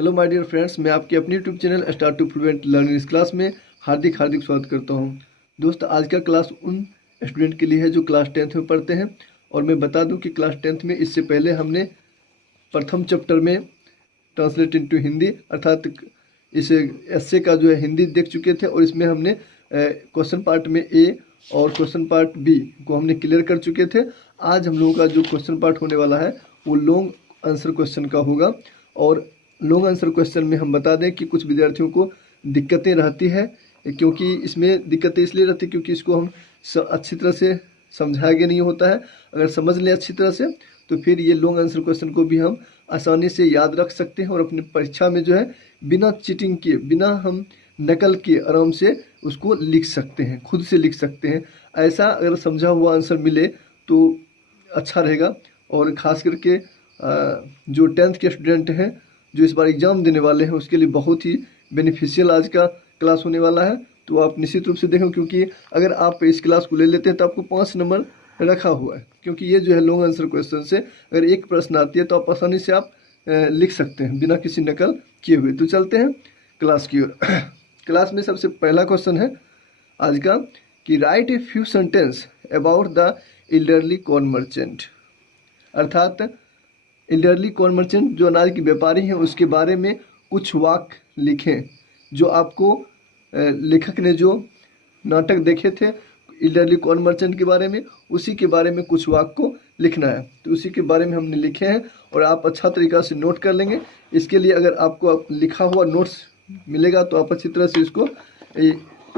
Hello my dear friends, मैं आपके अपने YouTube channel start to fluent learning इस क्लास में हार्दिक हार्दिक स्वागत करता हूं। दोस्त, आज का क्लास उन स्टूडेंट के लिए है जो क्लास 10th में पढ़ते हैं। और मैं बता दूं कि क्लास 10th में इससे पहले हमने प्रथम चैप्टर में ट्रांसलेट इनटू हिंदी अर्थात इस एस्से का जो है हिंदी देख चुके थे, और इसमें हमने क्वेश्चन पार्ट में ए और क्वेश्चन पार्ट बी को हमने क्लियर कर चुके थे। आज हम लोगों का जो क्वेश्चन पार्ट होने वाला है वो लॉन्ग आंसर क्वेश्चन का होगा। और लॉन्ग आंसर क्वेश्चन में हम बता दें कि कुछ विद्यार्थियों को दिक्कतें रहती है, क्योंकि इसमें दिक्कतें इसलिए रहती है क्योंकि इसको हम अच्छी तरह से समझाया गया नहीं होता है। अगर समझ लें अच्छी तरह से तो फिर ये लॉन्ग आंसर क्वेश्चन को भी हम आसानी से याद रख सकते हैं और अपनी परीक्षा में जो है बिना चीटिंग किए, बिना हम नकल किए आराम से उसको लिख सकते हैं, खुद से लिख सकते हैं। ऐसा अगर समझा हुआ आंसर मिले तो अच्छा रहेगा। और ख़ास करके जो 10th के स्टूडेंट हैं जो इस बार एग्ज़ाम देने वाले हैं उसके लिए बहुत ही बेनिफिशियल आज का क्लास होने वाला है। तो आप निश्चित रूप से देखें, क्योंकि अगर आप इस क्लास को ले लेते हैं तो आपको 5 नंबर रखा हुआ है, क्योंकि ये जो है लॉन्ग आंसर क्वेश्चन से अगर एक प्रश्न आती है तो आप आसानी से आप लिख सकते हैं बिना किसी नकल किए हुए। तो चलते हैं क्लास की ओर। क्लास में सबसे पहला क्वेश्चन है आज का कि right a few sentence about the elderly corn merchant. अर्थात एल्डरली कॉर्न मर्चेंट जो अनाज के व्यापारी हैं उसके बारे में कुछ वाक्य लिखें। जो आपको लेखक ने जो नाटक देखे थे एल्डरली कॉर्न मर्चेंट के बारे में, उसी के बारे में कुछ वाक्य को लिखना है। तो उसी के बारे में हमने लिखे हैं और आप अच्छा तरीक़ा से नोट कर लेंगे। इसके लिए अगर आपको लिखा हुआ नोट्स मिलेगा तो आप अच्छी तरह से इसको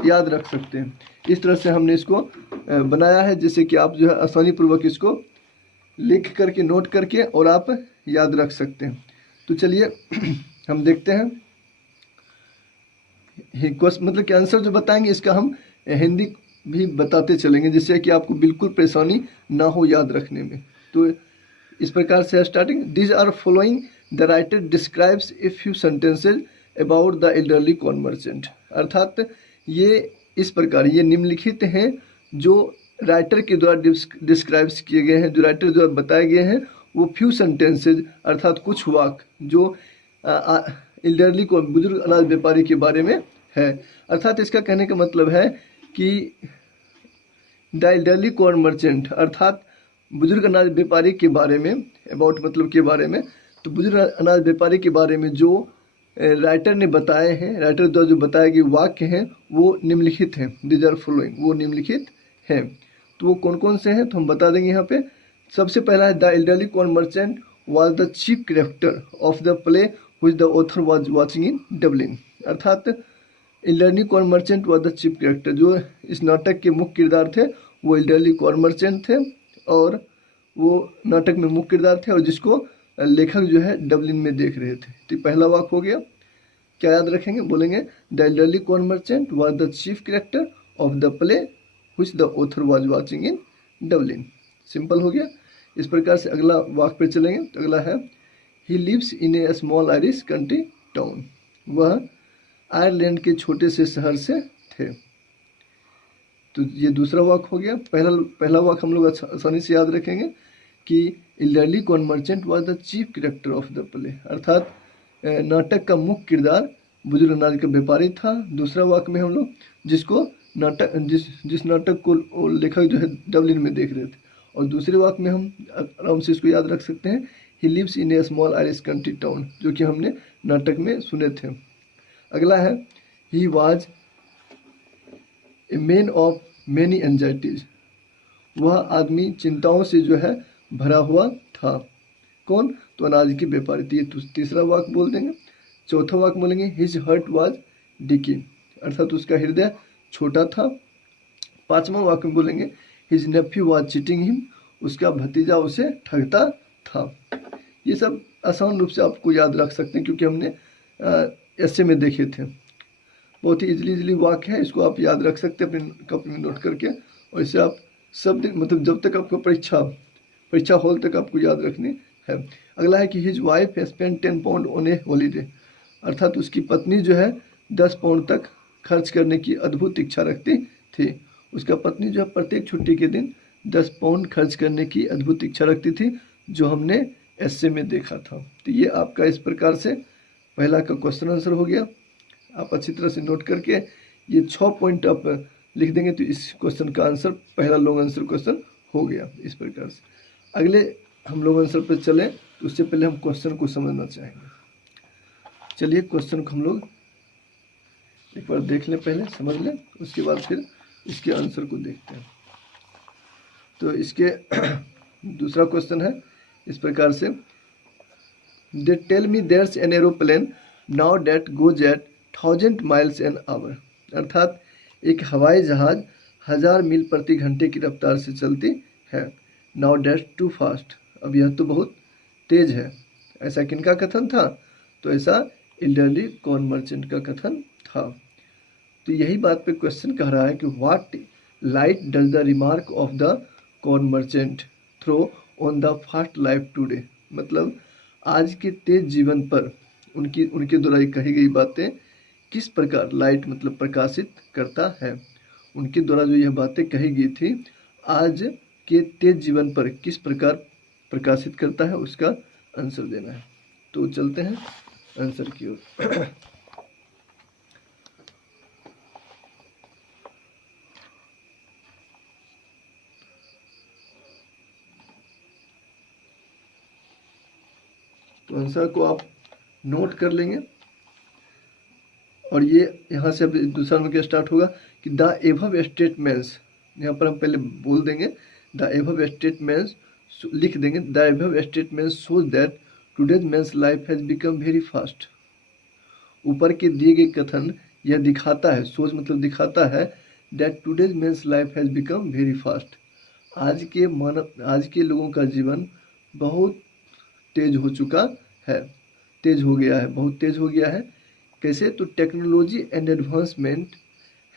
याद रख सकते हैं। इस तरह से हमने इसको बनाया है जिससे कि आप जो है आसानी पूर्वक इसको लिख करके नोट करके और आप याद रख सकते हैं। तो चलिए हम देखते हैं मतलब कि आंसर जो बताएंगे इसका हम हिंदी भी बताते चलेंगे जिससे कि आपको बिल्कुल परेशानी ना हो याद रखने में। तो इस प्रकार से starting these are following the writer describes a few sentences about the elderly corn merchant. अर्थात ये इस प्रकार ये निम्नलिखित हैं जो राइटर के द्वारा डिस्क्राइब्स किए गए हैं, जो राइटर द्वारा बताए गए हैं वो फ्यू सेंटेंसेज अर्थात कुछ वाक्य जो एल्डरली कॉर्न बुजुर्ग अनाज व्यापारी के बारे में है। अर्थात इसका कहने का मतलब है कि द एल्डरली कॉर्न मर्चेंट अर्थात बुजुर्ग अनाज व्यापारी के बारे में, अबाउट मतलब के बारे में, तो बुजुर्ग अनाज व्यापारी के बारे में जो राइटर ने बताए हैं, राइटर द्वारा जो बताए गए वाक्य हैं वो निम्नलिखित हैं। दीज आर फॉलोइंग, वो निम्नलिखित हैं। तो वो कौन कौन से हैं तो हम बता देंगे यहाँ पे। सबसे पहला है the elderly corn merchant was the chief character of the play which the author was watching in Dublin. अर्थात elderly corn merchant was the chief character, जो इस नाटक के मुख्य किरदार थे वो एल्डरली कॉर्न मर्चेंट थे और वो नाटक में मुख्य किरदार थे और जिसको लेखक जो है डबलिन में देख रहे थे। तो पहला वाक्य हो गया। क्या याद रखेंगे? बोलेंगे the elderly corn merchant was the chief character of the play which the author was watching in Dublin. Simple हो गया। इस प्रकार से अगला वाक्य पे चलेंगे। तो अगला है he lives in a small Irish country town. वह आयरलैंड के छोटे से शहर से थे। तो ये दूसरा वाक्य हो गया। पहला वाक्य हम लोग आसानी से याद रखेंगे कि elderly corn merchant was the chief character of the play, अर्थात नाटक का मुख्य किरदार बुजुर्ग अनाज का व्यापारी था। दूसरा वाक्य में हम लोग जिसको जिस नाटक को लेखक जो है डबलिन में देख रहे थे, और दूसरे वाक्य में हम आराम से इसको याद रख सकते हैं he lives in a small Irish country town, जो कि हमने नाटक में सुने थे। अगला है he was a man of many anxieties. वह आदमी चिंताओं से जो है भरा हुआ था। कौन? तो अनाज के व्यापारी। तो ये तीसरा वाक्य बोल देंगे। चौथा वाक्य बोलेंगे हिज हर्ट वाज डिकी, अर्थात उसका हृदय छोटा था। पांचवा वाक्य में बोलेंगे his Neiphiu was cheating him, उसका भतीजा उसे ठगता था। ये सब आसान रूप से आपको याद रख सकते हैं क्योंकि हमने ऐसे में देखे थे। बहुत ही इजली वाक्य है, इसको आप याद रख सकते हैं अपने कॉपी में नोट करके। और इसे आप सब दिन मतलब जब तक आपको परीक्षा हॉल तक आपको याद रखनी है। अगला है कि his wife spend 10 pound on A holiday, अर्थात उसकी पत्नी जो है 10 पाउंड तक खर्च करने की अद्भुत इच्छा रखती थी। उसका पत्नी जो है प्रत्येक छुट्टी के दिन 10 पाउंड खर्च करने की अद्भुत इच्छा रखती थी, जो हमने एस्से में देखा था। तो ये आपका इस प्रकार से पहला का क्वेश्चन आंसर हो गया। आप अच्छी तरह से नोट करके ये 6 पॉइंट आप लिख देंगे तो इस क्वेश्चन का आंसर, पहला लॉन्ग आंसर क्वेश्चन हो गया इस प्रकार से। अगले हम लोग आंसर पर चलें तो उससे पहले हम क्वेश्चन को समझना चाहेंगे। चलिए क्वेश्चन को हम लोग एक बार देख लें, पहले समझ लें, उसके बाद फिर इसके आंसर को देखते हैं। तो इसके दूसरा क्वेश्चन है इस प्रकार से, they tell me there's an aeroplane now that goes at 1000 miles an hour. अर्थात एक हवाई जहाज 1000 मील प्रति घंटे की रफ्तार से चलती है। नाउ डेट टू फास्ट, अब यह तो बहुत तेज है। ऐसा किनका कथन था? तो ऐसा एल्डरली कॉर्न मर्चेंट का कथन था। तो यही बात पे क्वेश्चन कह रहा है कि what light does the remark of the corn merchant throw on the fast life today. मतलब आज के तेज जीवन पर उनके द्वारा कही गई बातें किस प्रकार, लाइट मतलब प्रकाशित करता है, उनके द्वारा जो यह बातें कही गई थी आज के तेज जीवन पर किस प्रकार प्रकाशित करता है, उसका आंसर देना है। तो चलते हैं आंसर की ओर। तो आंसर को आप नोट कर लेंगे और ये यहाँ से अब दूसरा नंबर क्या स्टार्ट होगा कि द एबव स्टेटमेंट्स, यहाँ पर हम पहले बोल देंगे द एबव स्टेटमेंट्स, लिख देंगे the above statements shows that today's man's life has become very fast. ऊपर के दिए गए कथन यह दिखाता है, सोच मतलब दिखाता है, that today's man's life has become very fast, आज के लोगों का जीवन बहुत तेज हो चुका है, तेज हो गया है, बहुत तेज हो गया है। कैसे? तो technology and advancement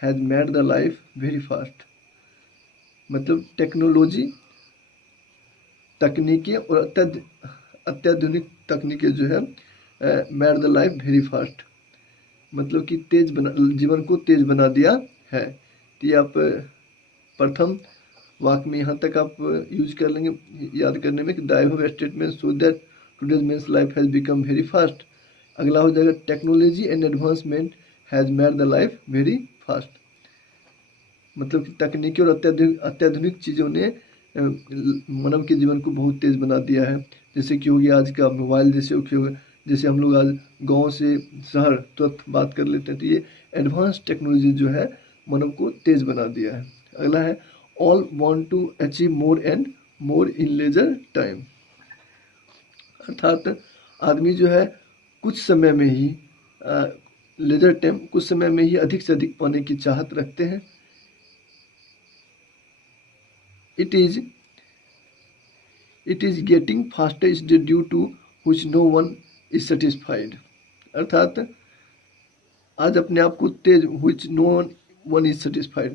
has made the life very fast. मतलब टेक्नोलॉजी, तकनीकें और अत्याधुनिक तकनीकें जो है made the life very fast, मतलब कि जीवन को तेज बना दिया है। तो ये आप प्रथम वाक्य में यहाँ तक आप यूज कर लेंगे याद करने में कि the above statement so that today's men's life has become very fast. अगला हो जाएगा technology and advancement has made the life very fast, मतलब कि तकनीकी और अत्याधुनिक चीज़ों ने मानव के जीवन को बहुत तेज बना दिया है। जैसे कि हो गया आज का मोबाइल, जैसे हम लोग आज गांव से शहर तुरंत बात कर लेते हैं, तो ये एडवांस टेक्नोलॉजी जो है मानव को तेज बना दिया है। अगला है all want to achieve more and more in leisure time. अर्थात आदमी जो है कुछ समय में ही लेजर टाइम, कुछ समय में ही अधिक से अधिक पाने की चाहत रखते हैं। It is getting faster is due to which no one is satisfied। अर्थात आज अपने आप को तेज, which no one is satisfied,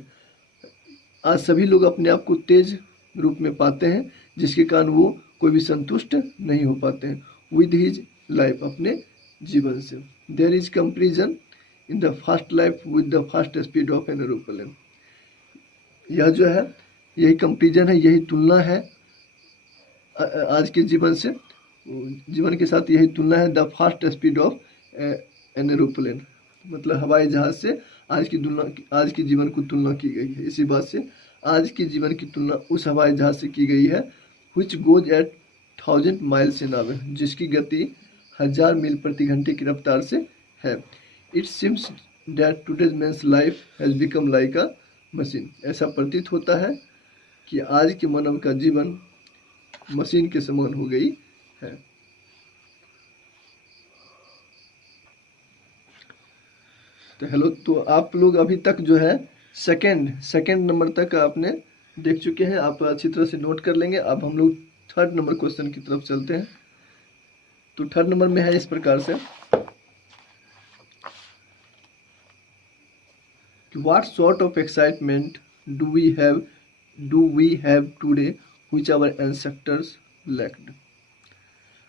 आज सभी लोग अपने आप को तेज रूप में पाते हैं जिसके कारण वो कोई भी संतुष्ट नहीं हो पाते हैं with his life, अपने जीवन से। There is comparison in the fast life with the fast speed of an aeroplane। यह जो है यही कंपेरिजन है, यही तुलना है आज के जीवन से, जीवन के साथ यही तुलना है the fast speed of an aeroplane, मतलब हवाई जहाज से आज की जीवन को तुलना की गई है। इसी बात से आज के जीवन की तुलना उस हवाई जहाज से की गई है which goes at 1000 miles an hour, जिसकी गति 1000 मील प्रति घंटे की रफ्तार से है। It seems that today's man's life has become like a machine। ऐसा प्रतीत होता है कि आज के मानव का जीवन मशीन के समान हो गई है। तो हेलो, तो आप लोग अभी तक जो है सेकंड नंबर तक आपने देख चुके हैं, आप अच्छी तरह से नोट कर लेंगे। अब हम लोग थर्ड नंबर क्वेश्चन की तरफ चलते हैं। तो थर्ड नंबर में है इस प्रकार से कि what sort of excitement do we have today which our ancestors lacked.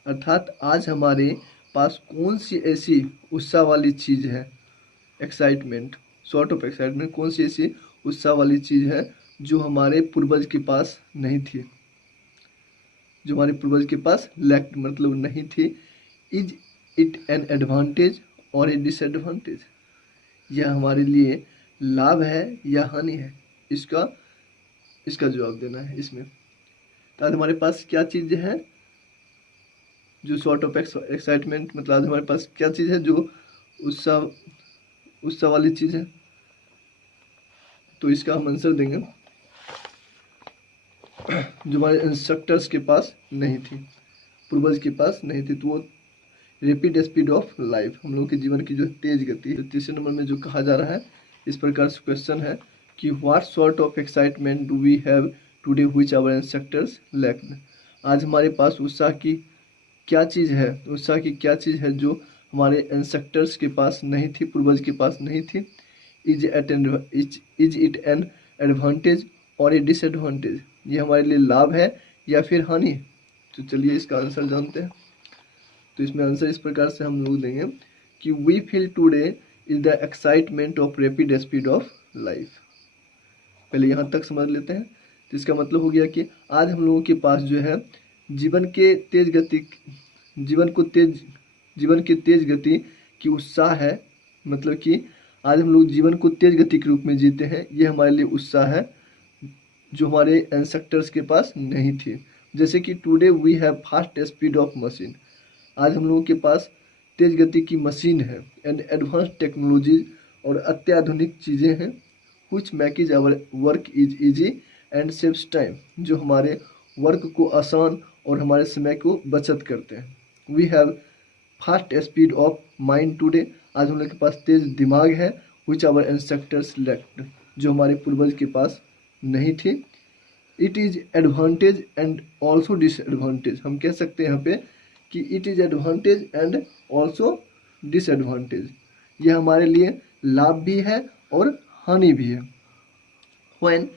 अर्थात आज हमारे पास कौन सी ऐसी उत्साह वाली चीज़ है, एक्साइटमेंट, सॉर्ट ऑफ एक्साइटमेंट, कौन सी ऐसी उत्साह वाली चीज़ है जो हमारे पूर्वज के पास नहीं थी, जो हमारे पूर्वज के पास लैक्ड मतलब नहीं थी। इज इट एन एडवांटेज और ए डिसएडवांटेज? यह हमारे लिए लाभ है या हानि है? इसका इसका जवाब देना है इसमें। तो आज हमारे पास क्या चीज़ है जो सॉर्ट ऑफ एक्साइटमेंट, मतलब आज हमारे पास क्या चीज़ है जो उत्साह उत्साह वाली चीज़ है? तो इसका हम आंसर देंगे जो हमारे इंस्ट्रक्टर्स के पास नहीं थी, पूर्वज के पास नहीं थी, तो वो रैपिड स्पीड ऑफ लाइफ, हम लोग के जीवन की जो तेज गति है। तो तीसरे नंबर में जो कहा जा रहा है, इस प्रकार से क्वेश्चन है कि what sort of excitement do we have today which our instructors lacked? आज हमारे पास उत्साह की क्या चीज़ है, उत्साह की क्या चीज़ है जो हमारे इंस्ट्रक्टर्स के पास नहीं थी, पूर्वज के पास नहीं थी? इज इट एन एडवांटेज और ए डिसएडवांटेज? ये हमारे लिए लाभ है या फिर हानि? तो चलिए इसका आंसर जानते हैं। तो इसमें आंसर इस प्रकार से हम लोग देंगे कि we feel today is the excitement of rapid speed of life. पहले यहाँ तक समझ लेते हैं। तो इसका मतलब हो गया कि आज हम लोगों के पास जो है जीवन के तेज गति, जीवन के तेज गति की उत्साह है, मतलब कि आज हम लोग जीवन को तेज गति के रूप में जीते हैं, ये हमारे लिए उत्साह है जो हमारे एंसेस्टर्स के पास नहीं थी। जैसे कि today we have fast speed of machine, आज हम लोगों के पास तेज गति की मशीन है, एंड एडवांस टेक्नोलॉजी और अत्याधुनिक चीज़ें हैं, कुछ make our work is easy and saves time, जो हमारे वर्क को आसान और हमारे समय को बचत करते हैं। We have fast speed of mind today, आज हम लोग के पास तेज दिमाग है, विच आवर इंस्ट्रक्टर्स लैक्ड, जो हमारे पूर्वज के पास नहीं थी। It is advantage and also disadvantage, हम कह सकते हैं यहाँ पे कि it is advantage and also disadvantage, यह हमारे लिए लाभ भी है और हानि भी है। when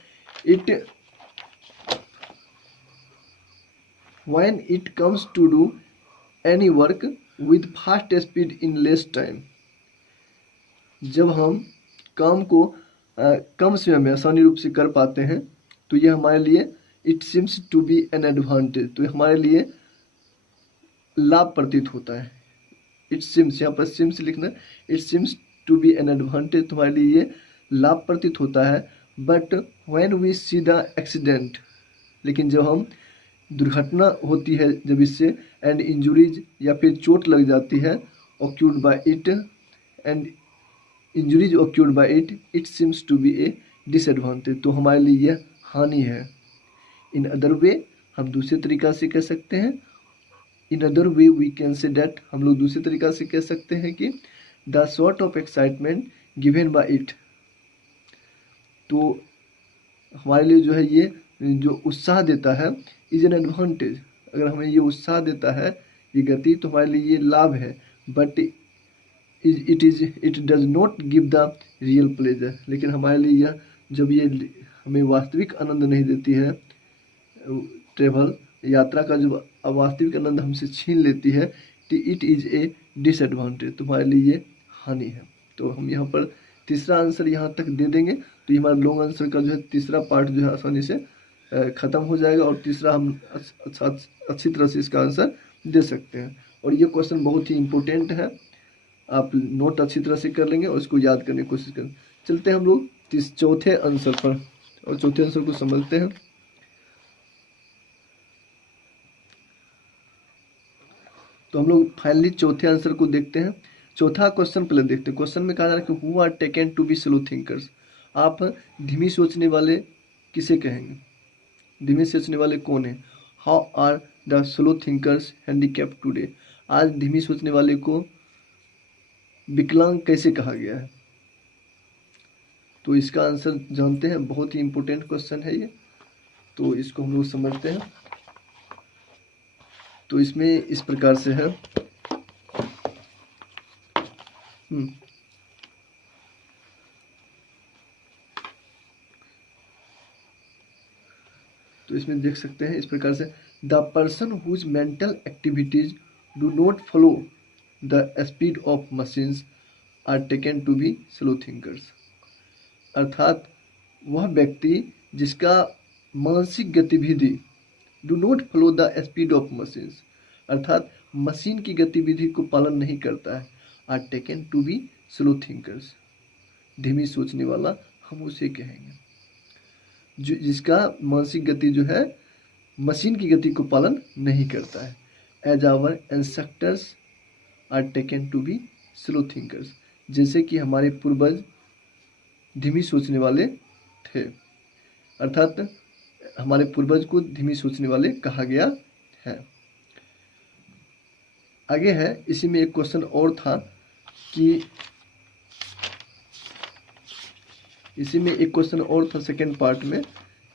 it comes to do any work with fast speed in less time, जब हम काम को कम समय में आसानी रूप से कर पाते हैं तो यह हमारे लिए it seems to be an advantage, तो हमारे लिए लाभ प्रतीत होता है। इट सिम्स, यहाँ पर सिम्स लिखना, it seems to be an advantage, तुम्हारे लिए ये लाभ प्रतीत होता है। But when we see the accident, लेकिन जब हम दुर्घटना होती है जब इससे, एंड इंजुरीज या फिर चोट लग जाती है, occurred by it and injuries occurred by it, it seems to be a disadvantage, तो हमारे लिए यह हानि है। इन अदर वे, हम दूसरे तरीका से कह सकते हैं, in other way we can say that, हम लोग दूसरे तरीका से कह सकते हैं कि the sort of excitement given by it, तो हमारे लिए जो है ये जो उत्साह देता है इज एन एडवांटेज, अगर हमें ये उत्साह देता है ये गति तो हमारे लिए ये लाभ है। But it does not give the real pleasure, लेकिन हमारे लिए यह जब ये हमें वास्तविक आनंद नहीं देती है, ट्रेवल यात्रा का जो वास्तविक आनंद हमसे छीन लेती है, तो इट इज़ ए डिसएडवांटेज, तुम्हारे लिए ये हानि है। तो हम यहाँ पर तीसरा आंसर यहाँ तक दे देंगे, तो ये हमारा लॉन्ग आंसर का जो है तीसरा पार्ट जो है आसानी से ख़त्म हो जाएगा, और तीसरा हम अच्छी तरह से इसका आंसर दे सकते हैं। और ये क्वेश्चन बहुत ही इम्पोर्टेंट है, आप नोट अच्छी तरह से कर लेंगे और इसको याद करने की कोशिश करें। चलते हैं हम लोग चौथे आंसर पर, और चौथे आंसर को समझते हैं। तो हम लोग फाइनली चौथे आंसर को देखते हैं। चौथा क्वेश्चन पहले देखते हैं। क्वेश्चन में कहा जा रहा है कि who are taken to be slow thinkers, आप धीमी सोचने वाले किसे कहेंगे, धीमे सोचने वाले कौन है? How are the slow thinkers handicapped today, आज धीमी सोचने वाले को विकलांग कैसे कहा गया है? तो इसका आंसर जानते हैं, बहुत ही इंपॉर्टेंट क्वेश्चन है ये, तो इसको हम लोग समझते हैं। तो इसमें इस प्रकार से है, तो इसमें देख सकते हैं इस प्रकार से, the person whose mental activities do not follow the speed of machines are taken to be slow thinkers, अर्थात वह व्यक्ति जिसका मानसिक गतिविधि do not follow the speed of machines, अर्थात मशीन की गतिविधि को पालन नहीं करता है are taken to be slow thinkers. धीमी सोचने वाला हम उसे कहेंगे जो जिसका मानसिक गति जो है मशीन की गति को पालन नहीं करता है। As our ancestors are taken to be slow thinkers, जैसे कि हमारे पूर्वज धीमी सोचने वाले थे, अर्थात हमारे पूर्वज को धीमी सोचने वाले कहा गया है। आगे है, इसी में एक क्वेश्चन और था कि इसी में एक क्वेश्चन और था सेकेंड पार्ट में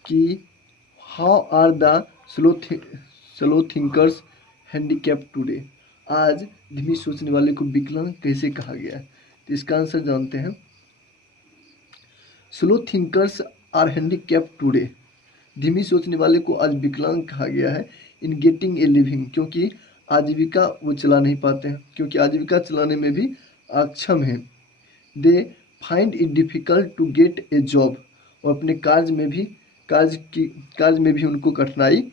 कि how are the slow thinkers handicap today. आज धीमी सोचने वाले को विकलांग कैसे कहा गया है, तो इसका आंसर जानते हैं। Slow thinkers are handicap today, धीमी सोचने वाले को आज विकलांग कहा गया है इन गेटिंग ए लिविंग, क्योंकि आजीविका वो चला नहीं पाते हैं, क्योंकि आजीविका चलाने में भी अक्षम हैं। They find it difficult to get a job, और अपने कार्य में भी उनको कठिनाई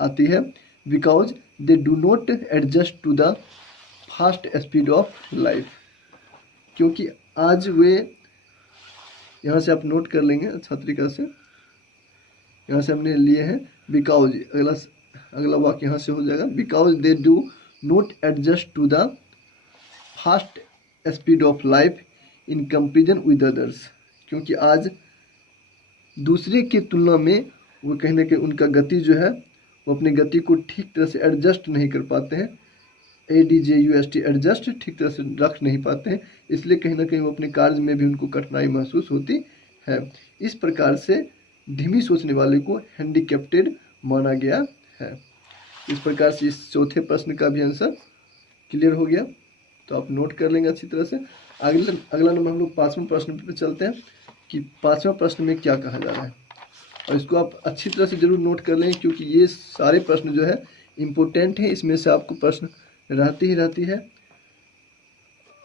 आती है। Because they do not adjust to the fast speed of life, क्योंकि आज वे, यहाँ से आप नोट कर लेंगे अच्छा तरीका से, यहाँ से हमने लिए हैं बिकॉज, अगला वाक्य यहाँ से हो जाएगा। Because they do not adjust to the fast speed of life in comparison with others, क्योंकि आज दूसरे की तुलना में वो कहीं ना कहीं उनका गति जो है वो अपनी गति को ठीक तरह से एडजस्ट नहीं कर पाते हैं। ADJUST एडजस्ट ठीक तरह से रख नहीं पाते हैं, इसलिए कहीं ना कहीं वो अपने कार्य में भी उनको कठिनाई महसूस होती है। इस प्रकार से धीमी सोचने वाले को हैंडीकैप्टेड माना गया है। इस प्रकार से इस चौथे प्रश्न का भी आंसर क्लियर हो गया, तो आप नोट कर लेंगे अच्छी तरह से। अगला नंबर हम लोग 5वें प्रश्न पे चलते हैं कि 5वें प्रश्न में क्या कहा जा रहा है, और इसको आप अच्छी तरह से जरूर नोट कर लें, क्योंकि ये सारे प्रश्न जो है इम्पोर्टेंट हैं, इसमें से आपको प्रश्न रहती है।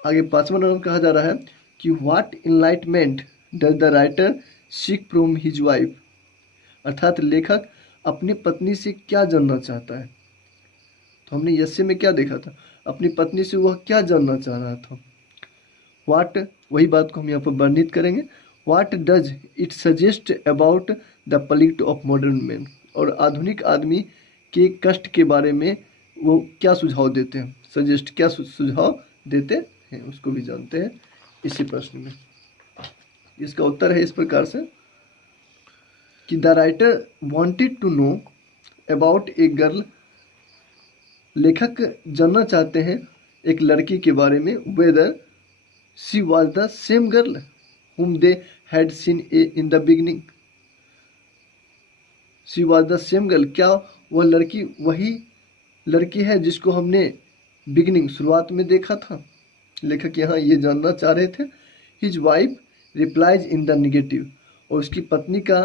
आगे 5वां नंबर कहा जा रहा है कि what enlightenment does the writer seek from his wife, अर्थात लेखक अपनी पत्नी से क्या जानना चाहता है। तो हमने यस्य में क्या देखा था, अपनी पत्नी से वह क्या जानना चाह रहा था। व्हाट, वही बात को हम यहाँ पर वर्णित करेंगे। What does it suggest about the plight of modern man, और आधुनिक आदमी के कष्ट के बारे में वो क्या सुझाव देते हैं, सजेस्ट क्या सुझाव देते हैं, उसको भी जानते हैं इसी प्रश्न में। इसका उत्तर है इस प्रकार से कि the writer wanted to know about a girl, लेखक जानना चाहते हैं एक लड़की के बारे में, whether she was the same girl whom they had seen in the beginning, she was the same girl, क्या वह लड़की वही लड़की है जिसको हमने बिगिनिंग शुरुआत में देखा था। लेखक यहाँ ये जानना चाह रहे थे। His wife replies in the negative, और उसकी पत्नी का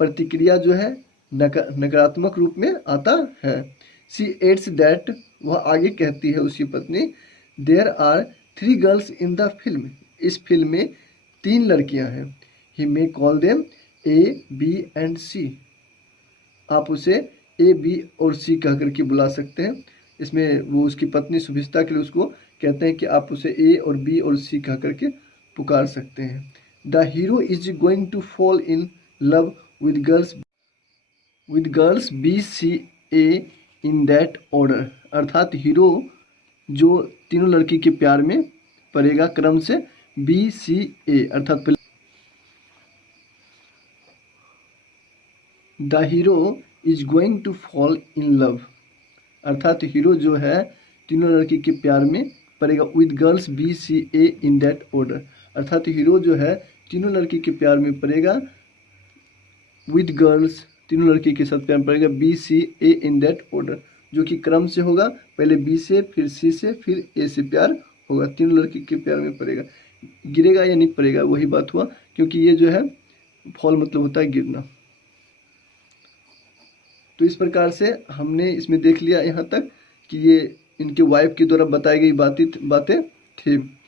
प्रतिक्रिया जो है नकारात्मक रूप में आता है। शी एड्स दैट, वह आगे कहती है उसकी पत्नी, there are 3 girls in the film, इस फिल्म में 3 लड़कियां हैं। He may call them A, B and C, आप उसे A, B और C कह करके बुला सकते हैं। इसमें वो उसकी पत्नी सुभिस्ता के लिए उसको कहते हैं कि आप उसे A और B और C कह करके पुकार सकते हैं। The hero is going to fall in love with girls B, C, A in that order, अर्थात हीरो जो तीनों लड़की के प्यार में पड़ेगा क्रम से B, C, A, अर्थात the hero is going to fall in love, अर्थात हीरो जो है तीनों लड़की के प्यार में पड़ेगा with girls B, C, A in that order, अर्थात हीरो जो है तीनों लड़की के प्यार में पड़ेगा विद गर्ल्स, तीनों लड़की के साथ प्यार में पड़ेगा B, C, A in that order, जो कि क्रम से होगा, पहले B से, फिर C से, फिर A से प्यार होगा, तीनों लड़की के प्यार में पड़ेगा। गिरेगा या नहीं पड़ेगा वही बात हुआ, क्योंकि ये जो है फॉल मतलब होता है गिरना। तो इस प्रकार से हमने इसमें देख लिया यहाँ तक कि ये इनके वाइफ के द्वारा बताई गई बातें थी।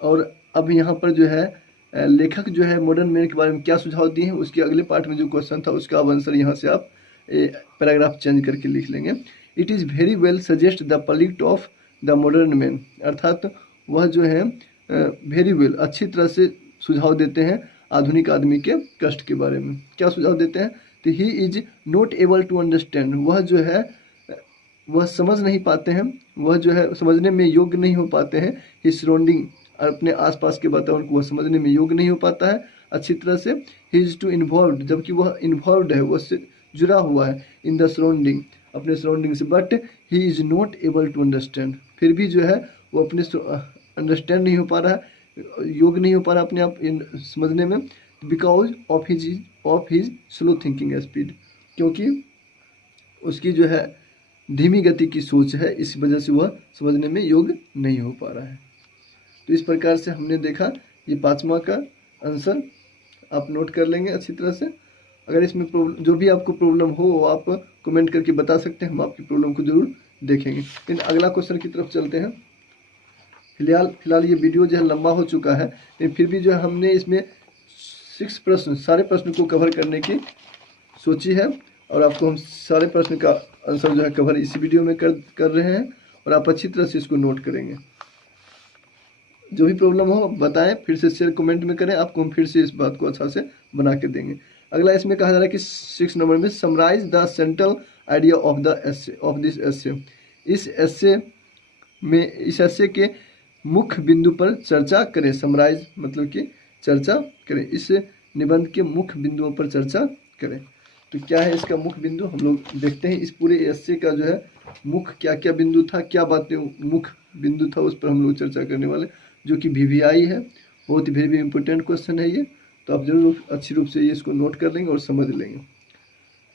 और अब यहाँ पर जो है लेखक जो है मॉडर्न मैन के बारे में क्या सुझाव दिए हैं, उसके अगले पार्ट में जो क्वेश्चन था उसका अब आंसर यहाँ से आप पैराग्राफ चेंज करके लिख लेंगे। It is very well suggest the plight of the modern man, अर्थात वह जो है वेरी वेल अच्छी तरह से सुझाव देते हैं आधुनिक आदमी के कष्ट के बारे में। क्या सुझाव देते हैं? तो he is not able to understand, वह जो है वह समझ नहीं पाते हैं, वह जो है समझने में योग्य नहीं हो पाते हैं हिज सराउंडिंग, अपने आसपास के वातावरण को वह समझने में योग्य नहीं हो पाता है अच्छी तरह से। ही इज टू इन्वॉल्व, जबकि वह इन्वॉल्व है, वह से जुड़ा हुआ है इन द सराउंडिंग, अपने सराउंडिंग से, but he is not able to understand, फिर भी जो है वो अपने अंडरस्टैंड नहीं हो पा रहा है, योग्य नहीं हो पा रहा अपने आप समझने में, because of his slow thinking speed, क्योंकि उसकी जो है धीमी गति की सोच है, इस वजह से वह समझने में योग्य नहीं हो पा रहा है। तो इस प्रकार से हमने देखा ये 5वां का आंसर आप नोट कर लेंगे अच्छी तरह से। अगर इसमें जो भी आपको प्रॉब्लम हो वो आप कमेंट करके बता सकते हैं, हम आपकी प्रॉब्लम को जरूर देखेंगे। लेकिन अगला क्वेश्चन की तरफ चलते हैं। फिलहाल ये वीडियो जो है लंबा हो चुका है, लेकिन फिर भी जो है हमने इसमें 6 प्रश्न, सारे प्रश्न को कवर करने की सोची है, और आपको हम सारे प्रश्न का आंसर जो है कवर इसी वीडियो में कर रहे हैं, और आप अच्छी तरह से इसको नोट करेंगे। जो भी प्रॉब्लम हो बताएं, फिर से शेयर कमेंट में करें, आपको हम फिर से इस बात को अच्छा से बना के देंगे। अगला इसमें कहा जा रहा है कि 6 नंबर में summarise the central idea of this essay. इस एसे के मुख्य बिंदु पर चर्चा करें। समराइज मतलब कि चर्चा करें, इस निबंध के मुख्य बिंदुओं पर चर्चा करें। तो क्या है इसका मुख्य बिंदु, हम लोग देखते हैं। इस पूरे एसे का जो है मुख्य क्या क्या बिंदु था, क्या बातें मुख्य बिंदु था, उस पर हम लोग चर्चा करने वाले, जो कि VVI है। बहुत ही वेरी इंपॉर्टेंट क्वेश्चन है ये, तो आप जरूर अच्छी रूप से ये इसको नोट कर लेंगे और समझ लेंगे।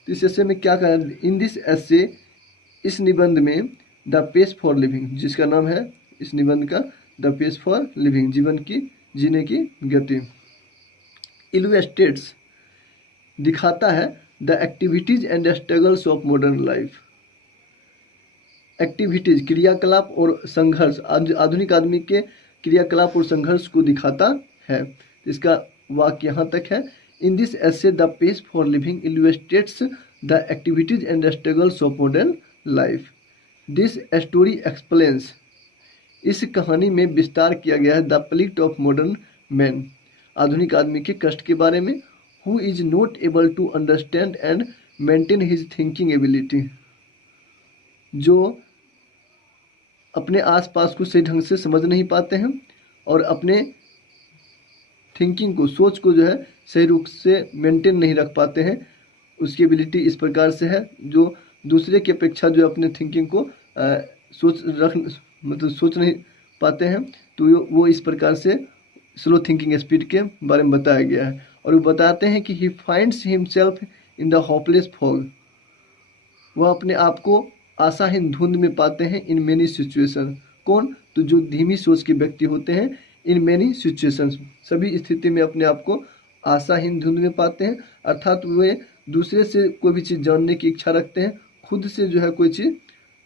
तो इस एसे में क्या कहा, इन दिस एसे, इस निबंध में द पेस फॉर लिविंग, जिसका नाम है इस निबंध का द पेस फॉर लिविंग, जीवन की जीने की गति, इलुस्ट्रेट्स दिखाता है the activities and struggles of modern life. Activities क्रियाकलाप और संघर्ष, आधुनिक आदमी के क्रियाकलाप और संघर्ष को दिखाता है। इसका वाक्य यहाँ तक है, in this essay the pace for living illustrates the activities and struggles of modern life. This story explains, इस कहानी में विस्तार किया गया है the plight of modern man, आधुनिक आदमी के कष्ट के बारे में, who is not able to understand and maintain his thinking ability, जो अपने आसपास को सही ढंग से समझ नहीं पाते हैं और अपने थिंकिंग को, सोच को जो है सही रूप से मेंटेन नहीं रख पाते हैं। उसकी एबिलिटी इस प्रकार से है, जो दूसरे की अपेक्षा जो अपने थिंकिंग को सोच नहीं पाते हैं, तो वो इस प्रकार से स्लो थिंकिंग स्पीड के बारे में बताया गया है। और वो बताते हैं कि he finds himself in the hopeless fog, वह अपने आप को आशाहीन धुंध में पाते हैं इन मेनी सिचुएशन। कौन? तो जो धीमी सोच के व्यक्ति होते हैं, इन मेनी सिचुएशंस, सभी स्थिति में अपने आप को आशाहीन धुंध में पाते हैं, अर्थात वे दूसरे से कोई भी चीज़ जानने की इच्छा रखते हैं, खुद से जो है कोई चीज़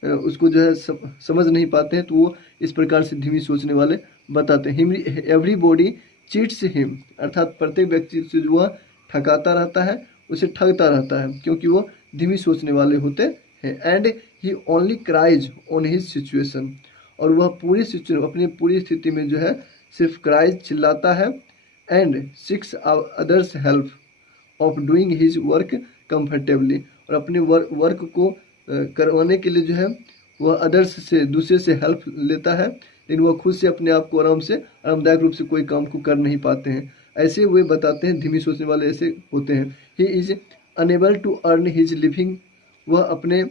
उसको जो है समझ नहीं पाते हैं, तो वो इस प्रकार से धीमी सोचने वाले बताते हैं। एवरीबॉडी चीट्स हिम, अर्थात प्रत्येक व्यक्ति से जो वह ठगाता रहता है, उसे ठगता रहता है, क्योंकि वो धीमी सोचने वाले होते हैं। And he only cries on his situation, और वह पूरी सिचुएशन, अपनी पूरी स्थिति में जो है सिर्फ क्राइज चिल्लाता है। And six others help of doing his work comfortably, और अपने वर्क को करवाने के लिए जो है वह अदर्स से, दूसरे से हेल्प लेता है, लेकिन वह खुद से अपने आप को आरामदायक रूप से कोई काम को कर नहीं पाते हैं। ऐसे वे बताते हैं धीमी सोचने वाले ऐसे होते हैं। He is unable to earn his living, वह अपने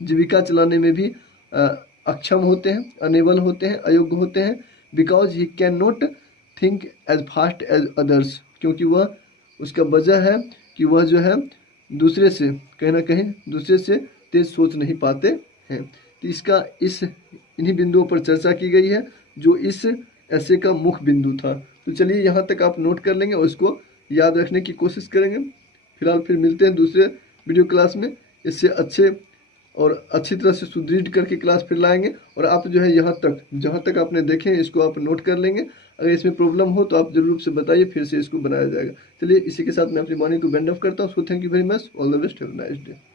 जीविका चलाने में भी अक्षम होते हैं, अनेबल होते हैं, अयोग्य होते हैं। Because he can not think as fast as others, क्योंकि वह, उसका वजह है कि वह जो है दूसरे से कहीं ना कहीं दूसरे से तेज सोच नहीं पाते हैं। तो इसका इन्हीं बिंदुओं पर चर्चा की गई है, जो इस ऐसे का मुख्य बिंदु था। तो चलिए यहाँ तक आप नोट कर लेंगे और इसको याद रखने की कोशिश करेंगे। फिलहाल फिर मिलते हैं दूसरे वीडियो क्लास में, इससे अच्छे और अच्छी तरह से सुदृढ़ करके क्लास फिर लाएंगे। और आप जो है यहाँ तक, जहाँ तक आपने देखे इसको आप नोट कर लेंगे। अगर इसमें प्रॉब्लम हो तो आप जरूर से बताइए, फिर से इसको बनाया जाएगा। चलिए इसी के साथ मैं अपनी मॉर्निंग को बेंड ऑफ करता हूँ। So thank you very much, all the best, have a nice day.